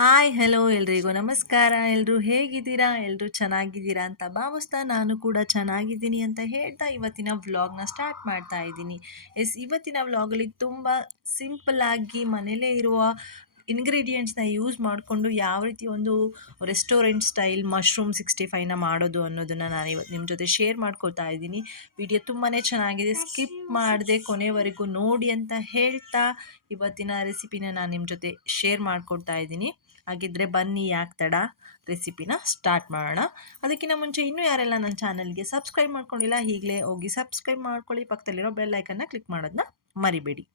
Hi hello ಎಲ್ರಿಗೂ ನಮಸ್ಕಾರ. ಎಲ್ಲರೂ ಹೇಗಿದ್ದೀರಾ? ಎಲ್ಲರೂ ಚೆನ್ನಾಗಿದ್ದೀರಾ ಅಂತ ಭಾವಿಸ್ತಾ ನಾನು ಕೂಡ ಚೆನ್ನಾಗಿದ್ದೀನಿ ಅಂತ ಹೇಳ್ತಾ ಇವತ್ತಿನ ವ್ಲಾಗ್ನ ಸ್ಟಾರ್ಟ್ ಮಾಡ್ತಾ ಇದ್ದೀನಿ. ಇವತ್ತಿನ ವ್ಲಾಗಲ್ಲಿ ತುಂಬ ಸಿಂಪಲ್ಲಾಗಿ ಮನೇಲೇ ಇರುವ ಇಂಗ್ರೀಡಿಯೆಂಟ್ಸ್ನ ಯೂಸ್ ಮಾಡಿಕೊಂಡು ಯಾವ ರೀತಿ ಒಂದು ರೆಸ್ಟೋರೆಂಟ್ ಸ್ಟೈಲ್ ಮಶ್ರೂಮ್ 65ನ ಮಾಡೋದು ಅನ್ನೋದನ್ನು ನಾನು ಇವತ್ತು ನಿಮ್ಮ ಜೊತೆ ಶೇರ್ ಮಾಡ್ಕೊಳ್ತಾ ಇದ್ದೀನಿ. ವಿಡಿಯೋ ತುಂಬಾ ಚೆನ್ನಾಗಿದೆ, ಸ್ಕಿಪ್ ಮಾಡದೆ ಕೊನೆವರೆಗೂ ನೋಡಿ ಅಂತ ಹೇಳ್ತಾ ಇವತ್ತಿನ ರೆಸಿಪಿನ ನಾನು ನಿಮ್ಮ ಜೊತೆ ಶೇರ್ ಮಾಡ್ಕೊಳ್ತಾ ಇದ್ದೀನಿ. ಹಾಗಿದ್ರೆ ಬನ್ನಿ, ಯಾಕೆ ತಡ, ರೆಸಿಪಿನ ಸ್ಟಾರ್ಟ್ ಮಾಡೋಣ. ಅದಕ್ಕಿಂತ ಮುಂಚೆ ಇನ್ನೂ ಯಾರೆಲ್ಲ ನನ್ನ ಚಾನಲ್ಗೆ ಸಬ್ಸ್ಕ್ರೈಬ್ ಮಾಡ್ಕೊಂಡಿಲ್ಲ ಈಗಲೇ ಹೋಗಿ ಸಬ್ಸ್ಕ್ರೈಬ್ ಮಾಡ್ಕೊಳ್ಳಿ, ಪಕ್ಕದಲ್ಲಿರೋ ಬೆಲ್ ಐಕನ್ನ ಕ್ಲಿಕ್ ಮಾಡೋದನ್ನ ಮರಿಬೇಡಿ.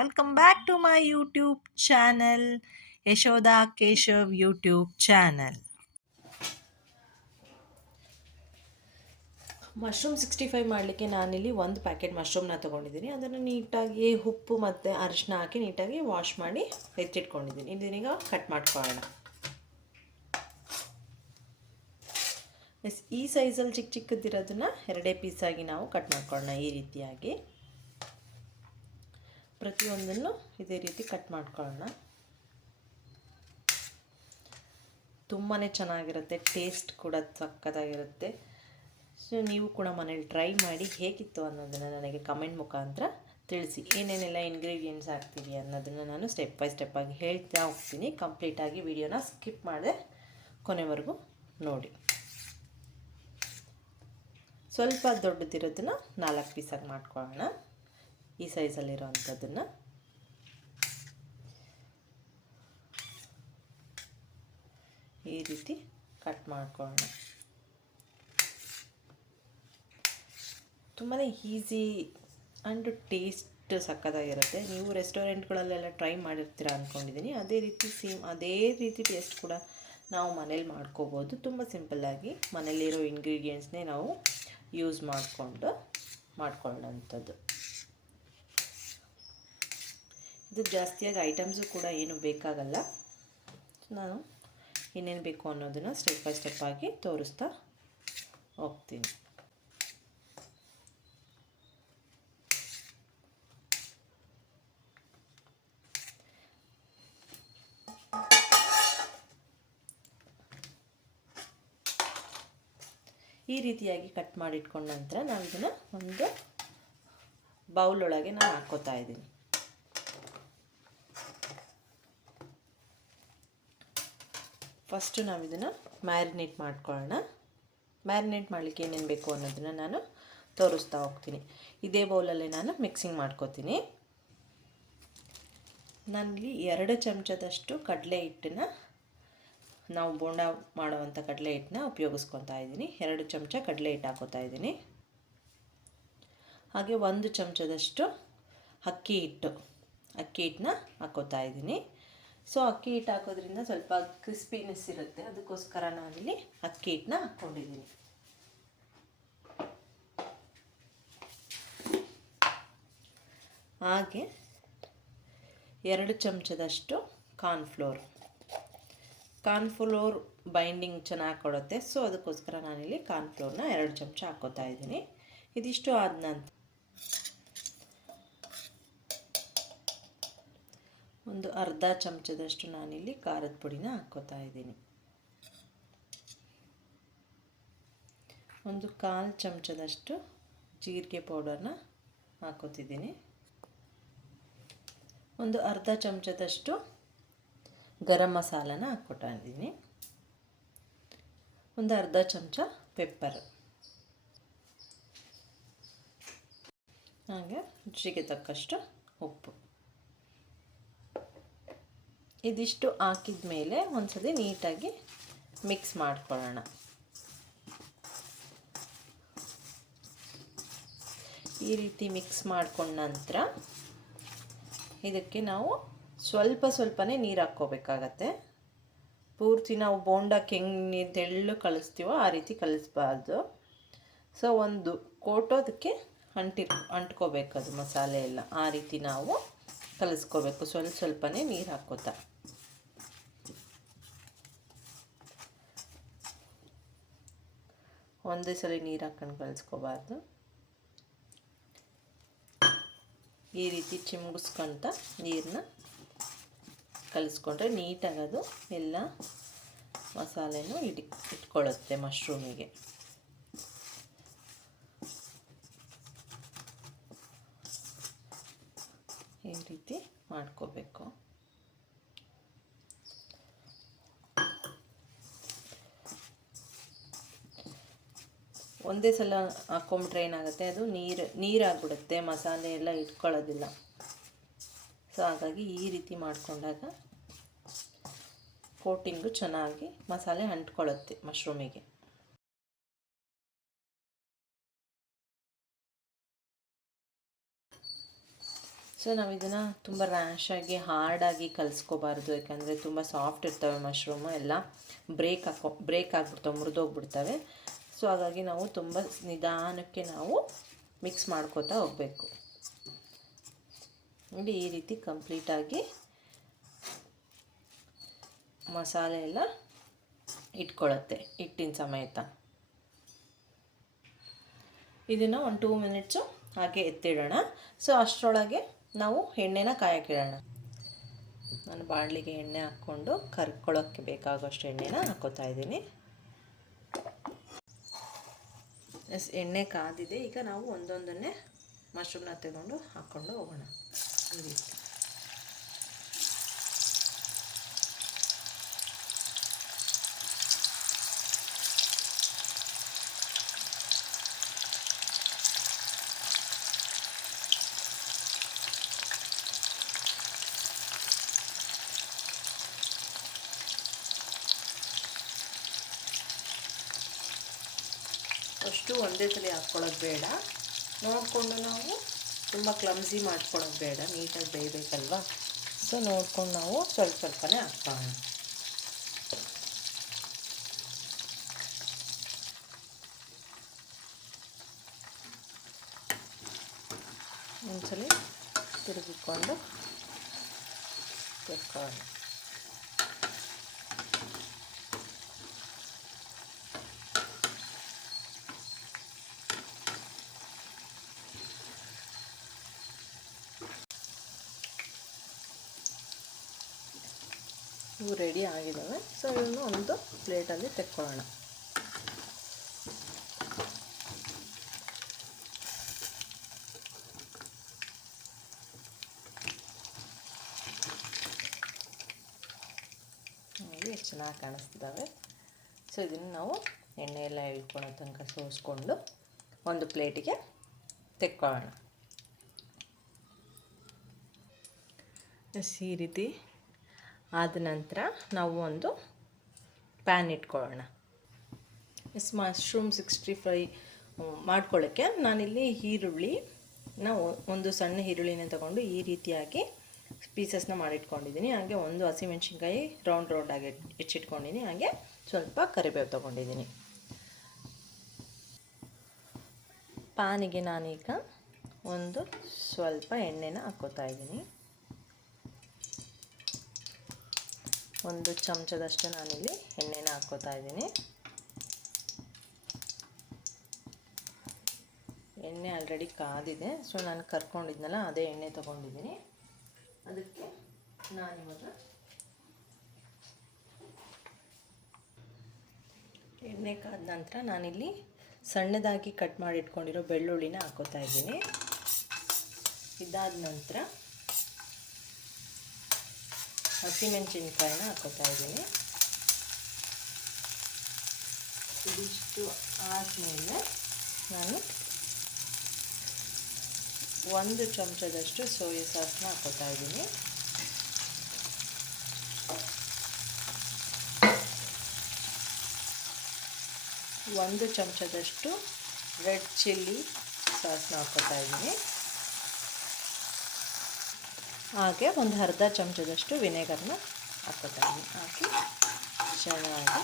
Welcome back to my YouTube channel, Yashoda Keshav YouTube channel. Mushroom 65 ಮಾಡಲಿಕ್ಕೆ ನಾನಿಲ್ಲಿ ಒಂದು ಪ್ಯಾಕೆಟ್ ಮಶ್ರೂಮ್ನ ತೊಗೊಂಡಿದ್ದೀನಿ. ಅದನ್ನು ನೀಟಾಗಿ ಉಪ್ಪು ಮತ್ತು ಅರಿಶಿನ ಹಾಕಿ ನೀಟಾಗಿ ವಾಶ್ ಮಾಡಿ ಎತ್ತಿಟ್ಕೊಂಡಿದ್ದೀನಿ. ಇದನ್ನೀಗ ಕಟ್ ಮಾಡ್ಕೊಳ್ಳೋಣ. ಈ ಸೈಜಲ್ಲಿ ಚಿಕ್ಕ ಚಿಕ್ಕದಿರೋದನ್ನು ಎರಡೇ ಪೀಸಾಗಿ ನಾವು ಕಟ್ ಮಾಡ್ಕೊಳ್ಳೋಣ. ಈ ರೀತಿಯಾಗಿ ಪ್ರತಿಯೊಂದನ್ನು ಇದೇ ರೀತಿ ಕಟ್ ಮಾಡ್ಕೊಳ್ಳೋಣ. ತುಂಬಾ ಚೆನ್ನಾಗಿರುತ್ತೆ, ಟೇಸ್ಟ್ ಕೂಡ ಸಕ್ಕತ್ತಾಗಿರುತ್ತೆ. ಸೊ ನೀವು ಕೂಡ ಮನೇಲಿ ಟ್ರೈ ಮಾಡಿ ಹೇಗಿತ್ತು ಅನ್ನೋದನ್ನು ನನಗೆ ಕಮೆಂಟ್ ಮುಖಾಂತರ ತಿಳಿಸಿ. ಏನೇನೆಲ್ಲ ಇಂಗ್ರೀಡಿಯೆಂಟ್ಸ್ ಹಾಕ್ತೀವಿ ಅನ್ನೋದನ್ನು ನಾನು ಸ್ಟೆಪ್ ಬೈ ಸ್ಟೆಪ್ಪಾಗಿ ಹೇಳ್ತಾ ಹೋಗ್ತೀನಿ. ಕಂಪ್ಲೀಟಾಗಿ ವಿಡಿಯೋನ ಸ್ಕಿಪ್ ಮಾಡದೆ ಕೊನೆವರೆಗೂ ನೋಡಿ. ಸ್ವಲ್ಪ ದೊಡ್ಡದಿರೋದನ್ನು 4 ಪೀಸಾಗಿ ಮಾಡ್ಕೊಳ್ಳೋಣ. ಈ ಸೈಜಲ್ಲಿರೋ ಅಂಥದ್ದನ್ನು ಈ ರೀತಿ ಕಟ್ ಮಾಡ್ಕೊಳ್ಳೋಣ. ತುಂಬಾ ಈಸಿ ಆ್ಯಂಡ್ ಟೇಸ್ಟ್ ಸಕ್ಕತ್ತಾಗಿರುತ್ತೆ. ನೀವು ರೆಸ್ಟೋರೆಂಟ್ಗಳಲ್ಲೆಲ್ಲ ಟ್ರೈ ಮಾಡಿರ್ತೀರ ಅಂದ್ಕೊಂಡಿದ್ದೀನಿ. ಅದೇ ರೀತಿ ಟೇಸ್ಟ್ ಕೂಡ ನಾವು ಮನೇಲಿ ಮಾಡ್ಕೋಬೋದು. ತುಂಬ ಸಿಂಪಲ್ಲಾಗಿ ಮನೇಲಿರೋ ಇಂಗ್ರೀಡಿಯೆಂಟ್ಸ್ನೇ ನಾವು ಯೂಸ್ ಮಾಡ್ಕೊಳ್ಳೋಂಥದ್ದು. ಇದು ಜಾಸ್ತಿಯಾಗಿ ಐಟಮ್ಸು ಕೂಡ ಏನು ಬೇಕಾಗಲ್ಲ. ನಾನು ಏನೇನು ಬೇಕು ಅನ್ನೋದನ್ನು ಸ್ಟೆಪ್ ಬೈ ಸ್ಟೆಪ್ಪಾಗಿ ತೋರಿಸ್ತಾ ಹೋಗ್ತೀನಿ. ಈ ರೀತಿಯಾಗಿ ಕಟ್ ಮಾಡಿಟ್ಕೊಂಡ ನಂತರ ನಾವು ಇದನ್ನು ಒಂದು ಬೌಲೊಳಗೆ ನಾನು ಹಾಕ್ಕೋತಾ ಇದ್ದೀನಿ. ಫಸ್ಟು ನಾವು ಇದನ್ನು ಮ್ಯಾರಿನೇಟ್ ಮಾಡ್ಕೊಳ್ಳೋಣ. ಮ್ಯಾರಿನೇಟ್ ಮಾಡಲಿಕ್ಕೆ ಏನೇನು ಬೇಕು ಅನ್ನೋದನ್ನು ನಾನು ತೋರಿಸ್ತಾ ಹೋಗ್ತೀನಿ. ಇದೇ ಬೌಲಲ್ಲಿ ನಾನು ಮಿಕ್ಸಿಂಗ್ ಮಾಡ್ಕೋತೀನಿ. ನಾನಿಲ್ಲಿ 2 ಚಮಚದಷ್ಟು ಕಡಲೆ ಹಿಟ್ಟನ್ನು, ನಾವು ಬೋಂಡ ಮಾಡುವಂಥ ಕಡಲೆ ಹಿಟ್ಟನ್ನ ಉಪಯೋಗಿಸ್ಕೊತಾ ಇದ್ದೀನಿ. 2 ಚಮಚ ಕಡಲೆ ಹಿಟ್ಟು ಹಾಕೋತಾ ಇದ್ದೀನಿ. ಹಾಗೆ 1 ಚಮಚದಷ್ಟು ಅಕ್ಕಿ ಹಿಟ್ಟನ್ನ ಹಾಕೋತಾ ಇದ್ದೀನಿ. ಸೊ ಅಕ್ಕಿ ಹಿಟ್ಟು ಹಾಕೋದ್ರಿಂದ ಸ್ವಲ್ಪ ಕ್ರಿಸ್ಪಿನೆಸ್ ಇರುತ್ತೆ, ಅದಕ್ಕೋಸ್ಕರ ನಾನಿಲ್ಲಿ ಅಕ್ಕಿ ಹಿಟ್ಟನ್ನ ಹಾಕ್ಕೊಂಡಿದ್ದೀನಿ. ಹಾಗೆ 2 ಚಮಚದಷ್ಟು ಕಾರ್ನ್ಫ್ಲೋರ್ ಬೈಂಡಿಂಗ್ ಚೆನ್ನಾಗಿ ಕೊಡುತ್ತೆ. ಸೊ ಅದಕ್ಕೋಸ್ಕರ ನಾನಿಲ್ಲಿ ಕಾರ್ನ್ಫ್ಲೋರ್ನ 2 ಚಮಚ ಹಾಕ್ಕೋತಾ ಇದ್ದೀನಿ. ಇದಿಷ್ಟು ಆದ ನಂತರ ಒಂದು ಅರ್ಧ ಚಮಚದಷ್ಟು ನಾನಿಲ್ಲಿ ಖಾರದ ಪುಡಿನ ಹಾಕ್ಕೋತಾ ಇದ್ದೀನಿ. ಒಂದು 1/4 ಚಮಚದಷ್ಟು ಜೀರಿಗೆ ಪೌಡರ್ನ ಹಾಕ್ಕೋತಿದ್ದೀನಿ. ಒಂದು ಅರ್ಧ ಚಮಚದಷ್ಟು ಗರಂ ಮಸಾಲಾನ ಹಾಕ್ಕೊತಾ ಇದ್ದೀನಿ. ಒಂದು ಅರ್ಧ ಚಮಚ ಪೆಪ್ಪರ್, ಹಾಗೆ ರುಚಿಗೆ ತಕ್ಕಷ್ಟು ಉಪ್ಪು. ಇದಿಷ್ಟು ಹಾಕಿದ ಮೇಲೆ ಒಂದ್ಸತಿ ನೀಟಾಗಿ ಮಿಕ್ಸ್ ಮಾಡ್ಕೊಳ್ಳೋಣ. ಈ ರೀತಿ ಮಿಕ್ಸ್ ಮಾಡ್ಕೊಂಡ ನಂತರ ಇದಕ್ಕೆ ನಾವು ಸ್ವಲ್ಪನೇ ನೀರು ಹಾಕ್ಕೋಬೇಕಾಗತ್ತೆ. ಪೂರ್ತಿ ನಾವು ಬೋಂಡಕ್ಕೆ ಹೆಂಗೆ ತೆಳ್ಳು ಕಲಿಸ್ತೀವೋ ಆ ರೀತಿ ಕಲಿಸ್ಬಾರ್ದು. ಸೊ ಒಂದು ಕೋಟೋದಕ್ಕೆ ಅಂಟ್ಕೋಬೇಕದು ಮಸಾಲೆ ಎಲ್ಲ, ಆ ರೀತಿ ನಾವು ಕಲಿಸ್ಕೋಬೇಕು. ಸ್ವಲ್ಪನೇ ನೀರು ಹಾಕ್ಕೋತಾ ಒಂದೇ ಸಲ ನೀರು ಹಾಕ್ಕೊಂಡು ಕಲಿಸ್ಕೋಬಾರ್ದು. ಈ ರೀತಿ ಚಿಮುಗಿಸ್ಕೊತ ನೀರನ್ನ ಕಲಿಸ್ಕೊಂಡ್ರೆ ನೀಟಾಗಿ ಅದು ಎಲ್ಲ ಮಸಾಲೆನೂ ಇಟ್ಕೊಳ್ಳುತ್ತೆ ಮಶ್ರೂಮಿಗೆ. ಈ ರೀತಿ ಮಾಡ್ಕೋಬೇಕು. ಒಂದೇ ಸಲ ಹಾಕ್ಕೊಂಬಿಟ್ರೆ ಏನಾಗುತ್ತೆ, ಅದು ನೀರಾಗ್ಬಿಡುತ್ತೆ, ಮಸಾಲೆ ಎಲ್ಲ ಇಟ್ಕೊಳ್ಳೋದಿಲ್ಲ. ಸೊ ಹಾಗಾಗಿ ಈ ರೀತಿ ಮಾಡಿಕೊಂಡಾಗ ಕೋಟಿಂಗು ಚೆನ್ನಾಗಿ ಮಸಾಲೆ ಅಂಟ್ಕೊಳ್ಳುತ್ತೆ ಮಶ್ರೂಮಿಗೆ. ಸೊ ನಾವು ಇದನ್ನು ತುಂಬ ರ್ಯಾಶಾಗಿ ಹಾರ್ಡಾಗಿ ಕಲಿಸ್ಕೋಬಾರ್ದು, ಯಾಕಂದರೆ ತುಂಬ ಸಾಫ್ಟ್ ಇರ್ತವೆ ಮಶ್ರೂಮು, ಎಲ್ಲ ಬ್ರೇಕ್ ಆಗಿಬಿಡ್ತವೆ, ಮುರಿದೋಗ್ಬಿಡ್ತವೆ. ಸೊ ಹಾಗಾಗಿ ನಾವು ತುಂಬ ನಿಧಾನಕ್ಕೆ ನಾವು ಮಿಕ್ಸ್ ಮಾಡ್ಕೋತಾ ಹೋಗಬೇಕು. ನೋಡಿ ಈ ರೀತಿ ಕಂಪ್ಲೀಟಾಗಿ ಮಸಾಲೆ ಎಲ್ಲ ಇಟ್ಕೊಳ್ಳುತ್ತೆ ಹಿಟ್ಟಿನ ಸಮೇತ. ಇದನ್ನು ಒಂದು 2 ಮಿನಿಟ್ಸು ಹಾಗೆ ಎತ್ತಿಡೋಣ. ಸೊ ಅಷ್ಟರೊಳಗೆ ನಾವು ಎಣ್ಣೆನ ಕಾಯಕ್ಕಿಡೋಣ. ನಾನು ಬಾಣಲಿಗೆ ಎಣ್ಣೆ ಹಾಕ್ಕೊಂಡು ಕರ್ಕೊಳ್ಳೋಕ್ಕೆ ಬೇಕಾಗೋಷ್ಟು ಎಣ್ಣೆನ ಹಾಕ್ಕೋತಾ ಇದ್ದೀನಿ. ಎಣ್ಣೆ ಕಾದಿದೆ. ಈಗ ನಾವು ಒಂದೊಂದನ್ನೇ ಮಶ್ರೂಮ್ನ ತಗೊಂಡು ಹಾಕ್ಕೊಂಡು ಹೋಗೋಣ. ಈ ರೀತಿ ಅಷ್ಟು ಒಂದೇ ಸಲ ಹಾಕ್ಕೊಳ್ಳೋದು ಬೇಡ, ನೋಡಿಕೊಂಡು ನಾವು ತುಂಬ ಕ್ಲಮ್ಸಿ ಮಾಡ್ಕೊಳ್ಳೋದು ಬೇಡ, ನೀಟಾಗಿ ಬೇಯಬೇಕಲ್ವ. ಸೊ ನೋಡ್ಕೊಂಡು ನಾವು ಸ್ವಲ್ಪನೇ ಹಾಕ್ಕೊಳ್ಳೋಣ. ಒಂದ್ಸಲ ತಿರುಗಿಕೊಂಡು ತೆಕ್ಕೊಳ್ಳೋಣ. ಇವು ರೆಡಿ ಆಗಿದ್ದಾವೆ. ಸೊ ಇವನು ಒಂದು ಪ್ಲೇಟಲ್ಲಿ ತೆಕ್ಕೊಳ್ಳೋಣ. ನೋಡಿ ಎಷ್ಟು ಚೆನ್ನಾಗಿ ಕಾಣಿಸ್ತಿದ್ದಾವೆ. ಸೊ ಇದನ್ನು ನಾವು ಎಣ್ಣೆ ಎಲ್ಲ ಇಳ್ಕೊಳ್ಳೋ ತನಕ ಸೋಸ್ಕೊಂಡು ಒಂದು ಪ್ಲೇಟಿಗೆ ತೆಕ್ಕೊಳ್ಳೋಣ. ಈ ರೀತಿ ಆದ ನಂತರ ನಾವು ಒಂದು ಪ್ಯಾನ್ ಇಟ್ಕೊಳ್ಳೋಣ. ಮಶ್ರೂಮ್ 65 ಮಾಡ್ಕೊಳ್ಳೋಕ್ಕೆ ನಾನಿಲ್ಲಿ ಒಂದು ಸಣ್ಣ ಈರುಳ್ಳಿನ ತಗೊಂಡು ಈ ರೀತಿಯಾಗಿ ಪೀಸಸ್ನ ಮಾಡಿಟ್ಕೊಂಡಿದ್ದೀನಿ. ಹಾಗೆ ಒಂದು ಹಸಿಮೆಣಸಿನ್ಕಾಯಿ ರೌಂಡಾಗಿ ಹೆಚ್ಚಿಟ್ಕೊಂಡಿದ್ದೀನಿ. ಹಾಗೆ ಸ್ವಲ್ಪ ಕರಿಬೇವು ತೊಗೊಂಡಿದ್ದೀನಿ. ಪ್ಯಾನಿಗೆ ನಾನೀಗ ಒಂದು ಸ್ವಲ್ಪ ಎಣ್ಣೆನ ಹಾಕ್ಕೋತಾ ಇದ್ದೀನಿ. ಒಂದು ಚಮಚದಷ್ಟು ನಾನಿಲ್ಲಿ ಎಣ್ಣೆನ ಹಾಕ್ಕೋತಾ ಇದ್ದೀನಿ. ಎಣ್ಣೆ ಆಲ್ರೆಡಿ ಕಾದಿದೆ. ಸೊ ನಾನು ಕರ್ಕೊಂಡಿದ್ನಲ್ಲ ಅದೇ ಎಣ್ಣೆ ತೊಗೊಂಡಿದ್ದೀನಿ. ಅದಕ್ಕೆ ನಾನಿವಾಗ ಎಣ್ಣೆ ಕಾದ ನಂತರ ನಾನಿಲ್ಲಿ ಸಣ್ಣದಾಗಿ ಕಟ್ ಮಾಡಿ ಇಟ್ಕೊಂಡಿರೋ ಬೆಳ್ಳುಳ್ಳಿನ ಹಾಕ್ಕೋತಾ ಇದ್ದೀನಿ. ಇದಾದ ನಂತರ ಹಸಿಮೆಣಸಿನ್ಕಾಯಿನ ಹಾಕ್ಕೋತಾ ಇದ್ದೀನಿ. ಇದಿಷ್ಟು ಆದಮೇಲೆ ನಾನು 1 ಚಮಚದಷ್ಟು ಸೋಯಾ ಸಾಸ್ನ ಹಾಕ್ಕೋತಾ ಇದ್ದೀನಿ. ಒಂದು ಚಮಚದಷ್ಟು ರೆಡ್ ಚಿಲ್ಲಿ ಸಾಸ್ನ ಹಾಕ್ಕೋತಾ ಇದ್ದೀನಿ. ಹಾಗೆ ಒಂದು ಅರ್ಧ ಚಮಚದಷ್ಟು ವಿನೆಗರ್ನ ಹಾಕ್ಕೋತಾ ಇದ್ದೀನಿ. ಹಾಕಿ ಚೆನ್ನಾಗಿ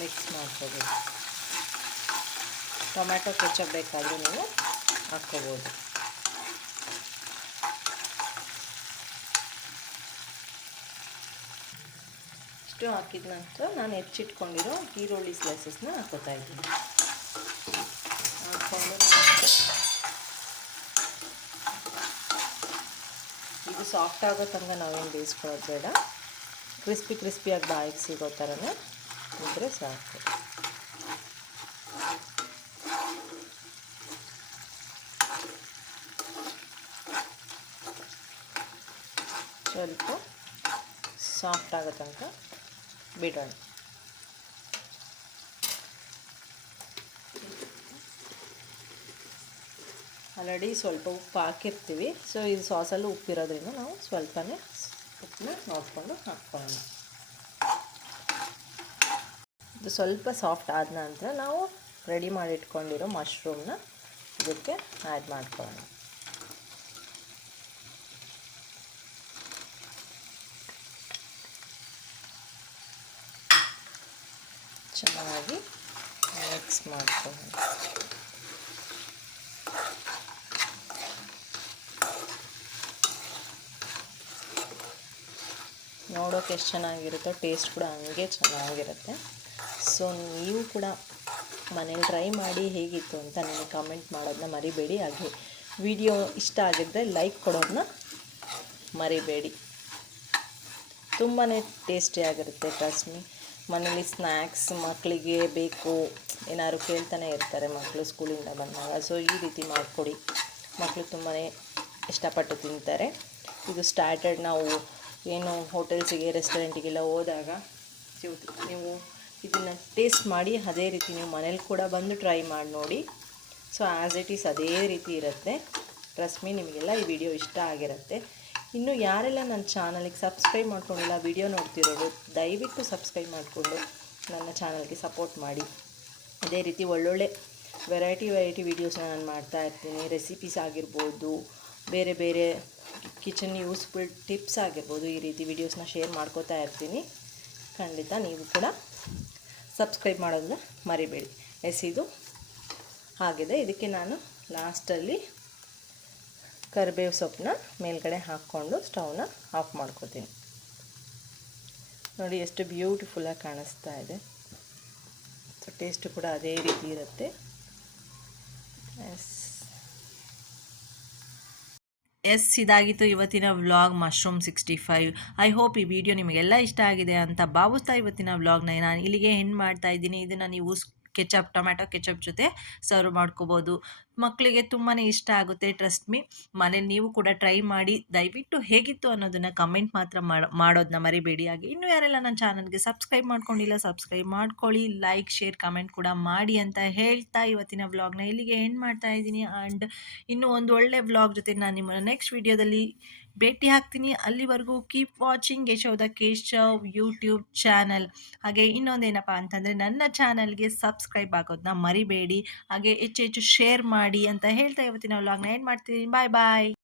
ಮಿಕ್ಸ್ ಮಾಡ್ಕೋಬೇಕು. ಟೊಮ್ಯಾಟೊ ಕೆಚಪ್ ಬೇಕಾದರೂ ನೀವು ಹಾಕ್ಕೋಬೋದು. ಇಷ್ಟು ಹಾಕಿದ ನಂತರ ನಾನು ಹೆಚ್ಚಿಟ್ಕೊಂಡಿರೋ ಈರುಳ್ಳಿ ಸ್ಲೈಸಸ್ನ ಹಾಕ್ಕೋತಾ ಇದ್ದೀನಿ. ಹಾಕ್ಕೊಂಡು ಇದು ಸಾಫ್ಟ್ ಆಗೋ ತನಕ ನಾವೇನು ಬೇಯಿಸ್ಕೊಳ್ಳೋದು ಬೇಡ. ಕ್ರಿಸ್ಪಿಯಾಗಿ ಬಾಯಿಗೆ ಸಿಗೋ ಥರನೇ ಇದ್ದರೆ ಸಾಕು. ಸ್ವಲ್ಪ ಸಾಫ್ಟ್ ಆಗೋ ತನಕ ಬಿಡೋಣ. ಆಲ್ರೆಡಿ ಸ್ವಲ್ಪ ಉಪ್ಪು ಹಾಕಿರ್ತೀವಿ, ಸೊ ಇದು ಸಾಸಲ್ಲೂ ಉಪ್ಪಿರೋದ್ರಿಂದ ನಾವು ಸ್ವಲ್ಪನೇ ಉಪ್ಪನ್ನ ನೋಡಿಕೊಂಡು ಹಾಕ್ಕೊಳ್ಳೋಣ. ಇದು ಸ್ವಲ್ಪ ಸಾಫ್ಟ್ ಆದ ನಂತರ ನಾವು ರೆಡಿ ಮಾಡಿ ಇಟ್ಕೊಂಡಿರೋ ಮಶ್ರೂಮ್ನ ಇದಕ್ಕೆ ಆ್ಯಡ್ ಮಾಡ್ಕೊಳ್ಳೋಣ. ಚೆನ್ನಾಗಿ ಮಿಕ್ಸ್ ಮಾಡ್ಕೊಳ್ಳೋಣ. ನೋಡೋಕೆ ಎಷ್ಟು ಚೆನ್ನಾಗಿರುತ್ತೋ ಟೇಸ್ಟ್ ಕೂಡ ಹಂಗೆ ಚೆನ್ನಾಗಿರುತ್ತೆ. ಸೊ ನೀವು ಕೂಡ ಮನೇಲಿ ಟ್ರೈ ಮಾಡಿ ಹೇಗಿತ್ತು ಅಂತ ನೀವು ಕಾಮೆಂಟ್ ಮಾಡೋದನ್ನ ಮರಿಬೇಡಿ. ಹಾಗೆ ವಿಡಿಯೋ ಇಷ್ಟ ಆಗಿದ್ದರೆ ಲೈಕ್ ಕೊಡೋದನ್ನ ಮರಿಬೇಡಿ. ತುಂಬಾ ಟೇಸ್ಟಿಯಾಗಿರುತ್ತೆ. Trust me. ಮನೇಲಿ ಸ್ನ್ಯಾಕ್ಸ್ ಮಕ್ಕಳಿಗೆ ಬೇಕು ಏನಾದ್ರು ಕೇಳ್ತಾನೆ ಇರ್ತಾರೆ ಮಕ್ಕಳು ಸ್ಕೂಲಿಂದ ಬಂದಾಗ. ಸೊ ಈ ರೀತಿ ಮಾಡಿಕೊಡಿ, ಮಕ್ಕಳು ತುಂಬಾ ಇಷ್ಟಪಟ್ಟು ತಿಂತಾರೆ. ಇದು ಸ್ಟಾರ್ಟರ್ಡ್ ನಾವು ಏನು ಹೋಟೆಲ್ಸಿಗೆ ರೆಸ್ಟೋರೆಂಟಿಗೆಲ್ಲ ಹೋದಾಗ ನೀವು ಇದನ್ನು ಟೇಸ್ಟ್ ಮಾಡಿ ಅದೇ ರೀತಿ ನೀವು ಮನೇಲಿ ಕೂಡ ಬಂದು ಟ್ರೈ ಮಾಡಿ ನೋಡಿ. ಸೊ ಆ್ಯಸ್ ಇಟ್ ಈಸ್ ಅದೇ ರೀತಿ ಇರುತ್ತೆ. ಟ್ರಸ್ಟ್ ಮೀ, ನಿಮಗೆಲ್ಲ ಈ ವಿಡಿಯೋ ಇಷ್ಟ ಆಗಿರುತ್ತೆ. ಇನ್ನು ಯಾರೆಲ್ಲ ನನ್ನ ಚಾನಲ್ಗೆ ಸಬ್ಸ್ಕ್ರೈಬ್ ಮಾಡ್ಕೊಂಡಿಲ್ಲ, ವಿಡಿಯೋ ನೋಡ್ತಿರೋರು ದಯವಿಟ್ಟು ಸಬ್ಸ್ಕ್ರೈಬ್ ಮಾಡಿಕೊಂಡು ನನ್ನ ಚಾನಲ್ಗೆ ಸಪೋರ್ಟ್ ಮಾಡಿ. ಅದೇ ರೀತಿ ಒಳ್ಳೊಳ್ಳೆ ವೆರೈಟಿ ವೀಡಿಯೋಸ್ನ ನಾನು ಮಾಡ್ತಾಯಿರ್ತೀನಿ. ರೆಸಿಪೀಸ್ ಆಗಿರ್ಬೋದು, ಬೇರೆ ಬೇರೆ ಕಿಚನ್ ಯೂಸ್ಫುಲ್ ಟಿಪ್ಸ್ ಆಗಿರ್ಬೋದು, ಈ ರೀತಿ ವೀಡಿಯೋಸ್ನ ಶೇರ್ ಮಾಡ್ಕೋತಾ ಇರ್ತೀನಿ. ಖಂಡಿತ ನೀವು ಕೂಡ ಸಬ್ಸ್ಕ್ರೈಬ್ ಮಾಡೋದನ್ನ ಮರಿಬೇಡಿ. ಇದು ಆಗಿದೆ. ಇದಕ್ಕೆ ನಾನು ಲಾಸ್ಟಲ್ಲಿ ಕರಿಬೇವು ಸೊಪ್ಪನ್ನ ಮೇಲ್ಗಡೆ ಹಾಕ್ಕೊಂಡು ಸ್ಟವ್ನ ಆಫ್ ಮಾಡ್ಕೋತೀನಿ. ನೋಡಿ ಎಷ್ಟು ಬ್ಯೂಟಿಫುಲ್ಲಾಗಿ ಕಾಣಿಸ್ತಾ ಇದೆ. ಸೊ ಟೇಸ್ಟು ಕೂಡ ಅದೇ ರೀತಿ ಇರುತ್ತೆ. ಇದಾಗಿತ್ತು ಇವತ್ತಿನ ವ್ಲಾಗ್ ಮಶ್ರೂಮ್ 65. ಐ ಹೋಪ್ ಈ ವಿಡಿಯೋ ನಿಮಗೆಲ್ಲ ಇಷ್ಟ ಆಗಿದೆ ಅಂತ ಭಾವಿಸ್ತಾ ಇವತ್ತಿನ ವ್ಲಾಗ್ನ ನಾನು ಇಲ್ಲಿಗೆ ಎಂಡ್ ಮಾಡ್ತಾ ಇದ್ದೀನಿ. ಇದನ್ನು ನೀವು ಟೊಮ್ಯಾಟೊ ಕೆಚಪ್ ಜೊತೆ ಸರ್ವ್ ಮಾಡ್ಕೋಬೋದು. ಮಕ್ಕಳಿಗೆ ತುಂಬಾ ಇಷ್ಟ ಆಗುತ್ತೆ. ಟ್ರಸ್ಟ್ ಮೀ, ಮನೇಲಿ ನೀವು ಕೂಡ ಟ್ರೈ ಮಾಡಿ ದಯವಿಟ್ಟು ಹೇಗಿತ್ತು ಅನ್ನೋದನ್ನು ಕಮೆಂಟ್ ಮಾತ್ರ ಮಾಡೋದನ್ನ ಮರಿಬೇಡಿ. ಹಾಗೆ ಇನ್ನೂ ಯಾರೆಲ್ಲ ನನ್ನ ಚಾನಲ್ಗೆ ಸಬ್ಸ್ಕ್ರೈಬ್ ಮಾಡ್ಕೊಂಡಿಲ್ಲ ಸಬ್ಸ್ಕ್ರೈಬ್ ಮಾಡ್ಕೊಳ್ಳಿ. ಲೈಕ್ ಶೇರ್ ಕಮೆಂಟ್ ಕೂಡ ಮಾಡಿ ಅಂತ ಹೇಳ್ತಾ ಇವತ್ತಿನ ವ್ಲಾಗ್ನ ಇಲ್ಲಿಗೆ ಎಂಡ್ ಮಾಡ್ತಾ ಇದ್ದೀನಿ. ಆ್ಯಂಡ್ ಇನ್ನೂ ಒಂದು ಒಳ್ಳೆ ವ್ಲಾಗ್ ಜೊತೆ ನಾನು ನಿಮ್ಮನ್ನು ನೆಕ್ಸ್ಟ್ ವಿಡಿಯೋದಲ್ಲಿ ಭೇಟಿ ಹಾಕ್ತೀನಿ. ಅಲ್ಲಿವರೆಗೂ keep watching Yashoda Keshav YouTube channel. ಹಾಗೆ ಇನ್ನೊಂದೇನಪ್ಪ ಅಂತಂದರೆ ನನ್ನ ಚಾನಲ್ಗೆ ಸಬ್ಸ್ಕ್ರೈಬ್ ಆಗೋದನ್ನ ಮರಿಬೇಡಿ. ಹಾಗೆ ಹೆಚ್ಚು ಶೇರ್ ಮಾಡಿ ಅಂತ ಹೇಳ್ತಾ ಇವತ್ತಿನ ವ್ಲಾಗ್ನ ಎಂಡ್ ಮಾಡ್ತೀನಿ. ಬಾಯ್ ಬಾಯ್.